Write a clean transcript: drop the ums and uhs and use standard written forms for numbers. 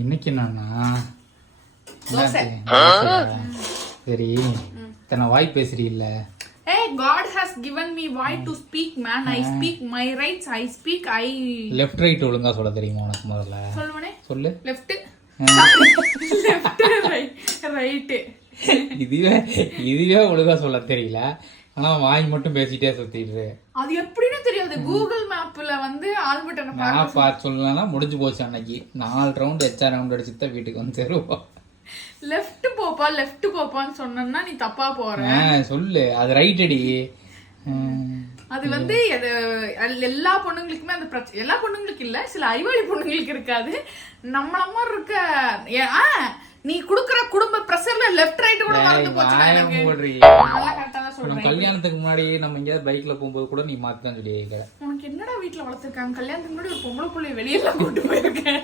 இன்னைக்கு நானா சரி இத்தனை வாய் பேசுறீல்ல. Hey, God has given me voice to speak, man. I speak my rights. I speak. Left right ஒழுங்கா சொல்ல தெரியுமா உனக்கு? முதல்ல சொல்லுவனே. சொல்லு. Left right. இதுவே ஒழுங்கா சொல்ல தெரியல. ஆனா வாய் மட்டும் பேசிட்டே சுத்திட்டு. அது எப்படின்னு தெரியாது. கூகுள் மேப்ல வந்து ஆல்பர்ட்டனை பார்த்து சொல்லலன்னா முடிஞ்சு போச்சு. அன்னைக்கு 4 ரவுண்ட் எச்சா ரவுண்ட் அடிச்சுட்டு தான் வீட்டுக்கு வந்து சேருவோம். லெஃப்ட் போப்பான்னு சொன்னா நீ தப்பா போற. சொல்லு, அது ரைட் அடி. அது வந்து எல்லா பொண்ணுங்களுக்குமே அந்த பிரச்சனை. எல்லா பொண்ணுங்களுக்கு இல்ல, சில அறிவாளி பொண்ணுங்களுக்கு இருக்காது. நம்மள மாதிரி இருக்க நீ குடுக்குற குடும்ப பிரஷர்ல லெஃப்ட் ரைட் கூட மறந்து போச்சு. கல்யாணத்துக்கு முன்னாடி நம்ம எங்கேயாவது பைக்ல போகும்போது கூட நீ மாத்தி தான் சொல்லியிருக்க. உனக்கு என்னடா வீட்டுல வளர்த்துருக்காங்க? கல்யாணத்துக்கு முன்னாடி ஒரு பொம்பளை புள்ளைய வெளியெல்லாம் கூட்டு போயிருக்கேன்.